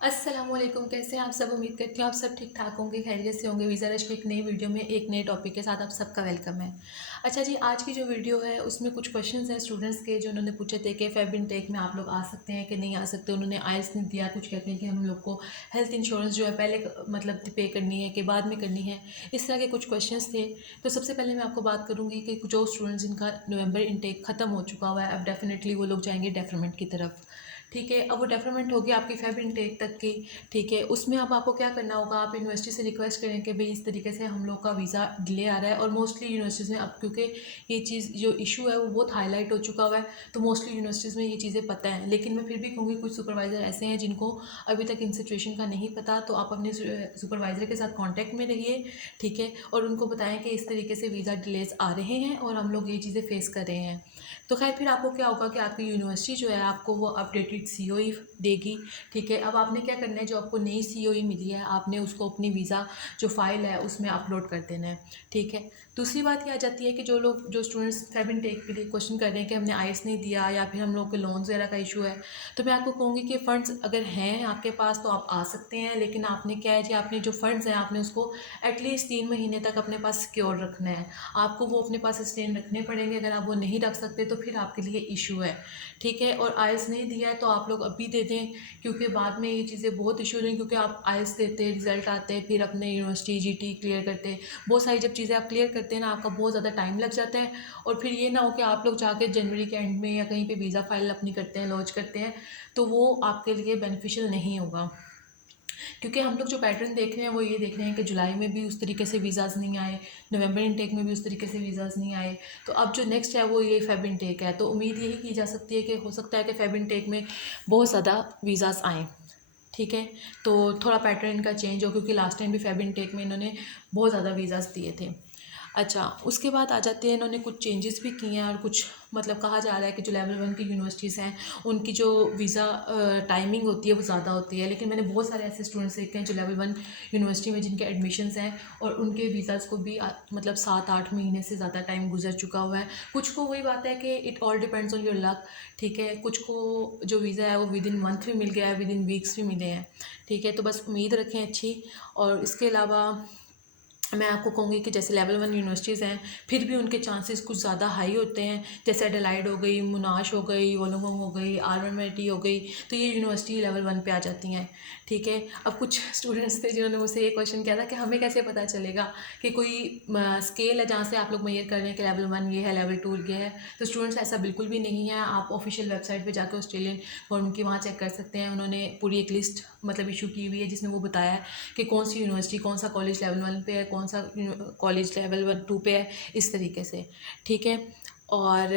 अस्सलामुअलैकुम, कैसे हैं आप सब। उम्मीद करती हूँ आप सब ठीक ठाक होंगे, खैरियत से होंगे। वीज़ा रश की एक नई वीडियो में एक नए टॉपिक के साथ आप सबका वेलकम है। अच्छा जी, आज की जो वीडियो है उसमें कुछ क्वेश्चंस हैं स्टूडेंट्स के, जो उन्होंने पूछे थे कि फेब इनटेक में आप लोग आ सकते हैं कि नहीं आ सकते। उन्होंने आइल्स नहीं दिया, कुछ कहते हैं कि हम लोग को हेल्थ इंश्योरेंस जो है पहले मतलब पे करनी है कि बाद में करनी है। इस तरह के कुछ क्वेश्चन थे। तो सबसे पहले मैं आपको बात करूँगी कि जो स्टूडेंट्स जिनका नवंबर इनटेक ख़त्म हो चुका हुआ है, अब डेफिनेटली वो लोग जाएंगे डेफरमेंट की तरफ। ठीक है, अब वो डेफरमेंट होगी आपकी फेब इनटेक तक की। ठीक है, उसमें अब आपको क्या करना होगा, आप यूनिवर्सिटी से रिक्वेस्ट करें कि भाई इस तरीके से हम लोग का वीज़ा डिले आ रहा है। और मोस्टली यूनिवर्सिटीज़ में अब क्योंकि ये चीज़ जो इशू है वो बहुत हाईलाइट हो चुका हुआ है, तो मोस्टली यूनिवर्सिटीज़ में ये चीज़ें पता हैं। लेकिन मैं फिर भी कहूँगी कुछ सुपरवाइज़र ऐसे हैं जिनको अभी तक इन सिचुएशन का नहीं पता, तो आप अपने सुपरवाइज़र के साथ कॉन्टैक्ट में रहिए। ठीक है, और उनको बताएं कि इस तरीके से वीज़ा डिलेज आ रहे हैं और हम लोग ये चीज़ें फेस कर रहे हैं। तो खैर फिर आपको क्या होगा कि आपकी यूनिवर्सिटी जो है आपको वो अपडेटेड सीओई देगी। ठीक है, अब आपने क्या करना है, जो आपको नई सीओई मिली है आपने उसको अपनी वीज़ा जो फाइल है उसमें अपलोड कर देना है। ठीक है, दूसरी बात ये आ जाती है कि जो स्टूडेंट्स फेब इनटेक के लिए क्वेश्चन कर रहे हैं कि हमने आइस नहीं दिया या फिर हम लोग के लोन्स वगैरह का इशू है, तो मैं आपको कहूँगी कि फ़ंड्स अगर हैं आपके पास तो आप आ सकते हैं। लेकिन आपने क्या है जी, आपने जो फ़ंड्स हैं आपने उसको एटलीस्ट 3 महीने तक अपने पास सिक्योर रखना है। आपको वो अपने पास सस्टेन रखने पड़ेंगे। अगर आप वो नहीं रख सकते तो फिर आपके लिए इशू है। ठीक है, और आइल्स नहीं दिया है तो आप लोग अभी दे दें, क्योंकि बाद में ये चीज़ें बहुत इशू रही। क्योंकि आप आइल्स देते, रिजल्ट आते, फिर अपने यूनिवर्सिटी जीटी क्लियर करते, बहुत सारी जब चीज़ें आप क्लियर करते हैं ना, आपका बहुत ज़्यादा टाइम लग जाता है। और फिर ये ना हो कि आप लोग जाके जनवरी के एंड में या कहीं पे वीज़ा फाइल अपनी करते हैं, लॉन्च करते हैं, तो वो आपके लिए बेनिफिशियल नहीं होगा। क्योंकि हम लोग जो पैटर्न देख रहे हैं वो ये देख रहे हैं कि जुलाई में भी उस तरीके से वीज़ाज़ नहीं आए, नवंबर इनटेक में भी उस तरीके से वीज़ाज़ नहीं आए। तो अब जो नेक्स्ट है वो ये फेब इनटेक है। तो उम्मीद यही की जा सकती है कि हो सकता है कि फेब इनटेक में बहुत ज़्यादा वीज़ाज़ आएँ। ठीक है, तो थोड़ा पैटर्न इनका चेंज हो, क्योंकि लास्ट टाइम भी फेब इनटेक में इन्होंने बहुत ज़्यादा वीज़ाज़ दिए थे। अच्छा, उसके बाद आ जाते हैं, इन्होंने कुछ चेंजेस भी किए हैं और कुछ मतलब कहा जा रहा है कि जो लेवल 1 की यूनिवर्सिटीज़ हैं उनकी जो वीज़ा टाइमिंग होती है वो ज़्यादा होती है। लेकिन मैंने बहुत सारे ऐसे स्टूडेंट्स देखे हैं जो लेवल 1 यूनिवर्सिटी में जिनके एडमिशन्स हैं और उनके वीज़ाज़ को भी मतलब 7-8 महीने से ज़्यादा टाइम गुजर चुका हुआ है। कुछ को वही बात है कि it all depends on your luck. ठीक है, कुछ को जो वीज़ा है वो विद इन मंथ भी मिल गया है, विद इन वीक्स भी मिले हैं। ठीक है, तो बस उम्मीद रखें अच्छी। और इसके अलावा मैं आपको कहूँगी कि जैसे लेवल 1 यूनिवर्सिटीज़ हैं फिर भी उनके चांसेस कुछ ज़्यादा हाई होते हैं। जैसे एडेलाइड हो गई, मोनाश हो गई, वोलोंगोंग हो गई, आरएमआईटी हो गई, तो ये यूनिवर्सिटी लेवल 1 पे आ जाती हैं। ठीक है, अब कुछ स्टूडेंट्स थे जिन्होंने मुझसे ये क्वेश्चन किया था कि हमें कैसे पता चलेगा कि कोई स्केल है जहाँ से आप लोग मेजर कर रहे हैं कि लेवल 1 ये है, लेवल 2 ये है। तो स्टूडेंट्स ऐसा बिल्कुल भी नहीं है। आप ऑफिशियल वेबसाइट पर जाकर ऑस्ट्रेलियन गवर्नमेंट की वहाँ चेक कर सकते हैं। उन्होंने पूरी एक लिस्ट मतलब इशू की हुई है जिसमें वो बताया है कि कौन सी यूनिवर्सिटी, कौन सा कॉलेज लेवल 1 पे है, कौन सा कॉलेज लेवल 2 पे है, इस तरीके से। ठीक है, और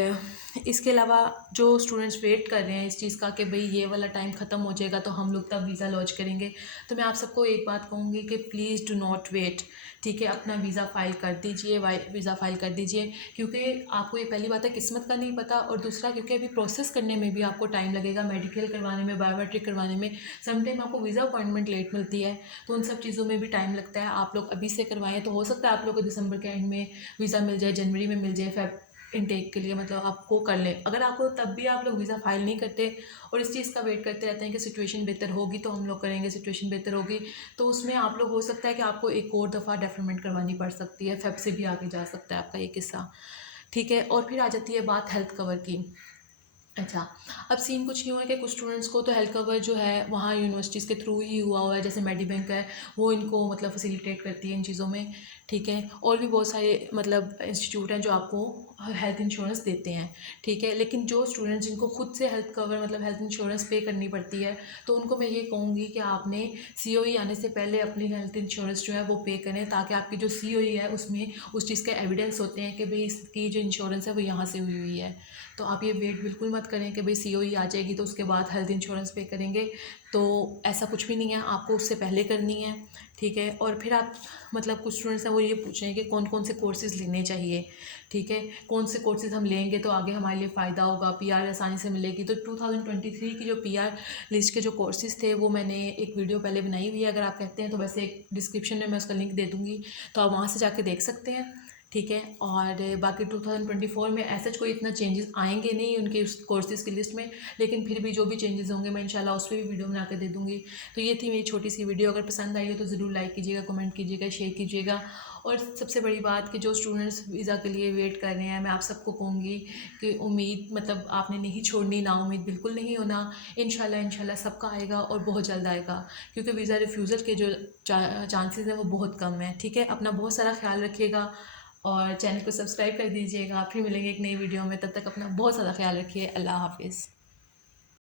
इसके अलावा जो स्टूडेंट्स वेट कर रहे हैं इस चीज़ का कि भाई ये वाला टाइम ख़त्म हो जाएगा तो हम लोग तब वीज़ा लॉन्च करेंगे, तो मैं आप सबको एक बात कहूँगी कि प्लीज़ डू नॉट वेट। ठीक है, अपना वीज़ा फ़ाइल कर दीजिए, वीज़ा फ़ाइल कर दीजिए। क्योंकि आपको ये पहली बात है किस्मत का नहीं पता, और दूसरा क्योंकि अभी प्रोसेस करने में भी आपको टाइम लगेगा, मेडिकल करवाने में, बायोमेट्रिक करवाने में। समटाइम आपको वीज़ा अपॉइंटमेंट लेट मिलती है, तो उन सब चीज़ों में भी टाइम लगता है। आप लोग अभी से करवाएं तो हो सकता है आप लोग को दिसंबर के एंड में वीज़ा मिल जाए, जनवरी में मिल जाए फेब इनटेक के लिए, मतलब आपको कर लें। अगर आपको तब भी आप लोग वीज़ा फाइल नहीं करते और इस चीज़ का वेट करते रहते हैं कि सिचुएशन बेहतर होगी तो हम लोग करेंगे, सिचुएशन बेहतर होगी, तो उसमें आप लोग हो सकता है कि आपको एक और दफ़ा डेफरमेंट करवानी पड़ सकती है, फेब से भी आगे जा सकता है आपका ये किस्सा। ठीक है, और फिर आ जाती है बात हेल्थ कवर की। अच्छा, अब सीन कुछ यूँ है कि कुछ स्टूडेंट्स को तो हेल्थ कवर जो है वहाँ यूनिवर्सिटीज़ के थ्रू ही हुआ हुआ है। जैसे मेडी बैंक है वो इनको मतलब फैसिलिटेट करती है इन चीज़ों में। ठीक है, और भी बहुत सारे मतलब इंस्टीट्यूट हैं जो आपको हेल्थ इंश्योरेंस देते हैं। ठीक है, लेकिन जो स्टूडेंट्स जिनको खुद से हेल्थ कवर मतलब हेल्थ इंश्योरेंस पे करनी पड़ती है, तो उनको मैं ये कहूँगी कि आपने सीओई आने से पहले अपनी हेल्थ इंश्योरेंस जो है वो पे करें, ताकि आपकी जो सीओई है उसमें उस चीज़ के एविडेंस होते हैं कि भाई इसकी जो इंश्योरेंस है वो यहाँ से हुई हुई है। तो आप ये वेट बिल्कुल मत करें कि भाई सीओई आ जाएगी तो उसके बाद हेल्थ इंश्योरेंस पे करेंगे, तो ऐसा कुछ भी नहीं है, आपको उससे पहले करनी है। ठीक है, और फिर आप मतलब कुछ स्टूडेंट्स हैं वो ये पूछ रहे हैं कि कौन कौन से कोर्सेज़ लेने चाहिए। ठीक है, कौन से कोर्सेज़ हम लेंगे तो आगे हमारे लिए फ़ायदा होगा, पीआर आसानी से मिलेगी। तो 2023 की जो पीआर लिस्ट के जो कोर्सेज़ थे वो मैंने एक वीडियो पहले बनाई हुई है, अगर आप कहते हैं तो वैसे एक डिस्क्रिप्शन में मैं उसका लिंक दे दूँगी, तो आप वहाँ से जाके देख सकते हैं। ठीक है। और बाकी 2024 में ऐसा कोई इतना चेंजेस आएंगे नहीं उनके उस कोर्सेज़ की लिस्ट में, लेकिन फिर भी जो भी चेंजेस होंगे मैं इंशाल्लाह उस पर भी वीडियो बना कर दे दूँगी। तो ये थी मेरी छोटी सी वीडियो, अगर पसंद आई हो तो ज़रूर लाइक कीजिएगा, कमेंट कीजिएगा, शेयर कीजिएगा। और सबसे बड़ी बात कि जो स्टूडेंट्स वीज़ा के लिए वेट कर रहे हैं, मैं आप सबको कहूँगी कि उम्मीद मतलब आपने नहीं छोड़नी, नाउम्मीद बिल्कुल नहीं होना। इंशाल्लाह सबका आएगा और बहुत जल्द आएगा, क्योंकि वीज़ा रिफ्यूज़ल के जो चांसेस हैं वो बहुत कम है। ठीक है, अपना बहुत सारा ख्याल रखिएगा और चैनल को सब्सक्राइब कर दीजिएगा। फिर मिलेंगे एक नई वीडियो में, तब तक अपना बहुत ज़्यादा ख्याल रखिए। अल्लाह हाफिज़।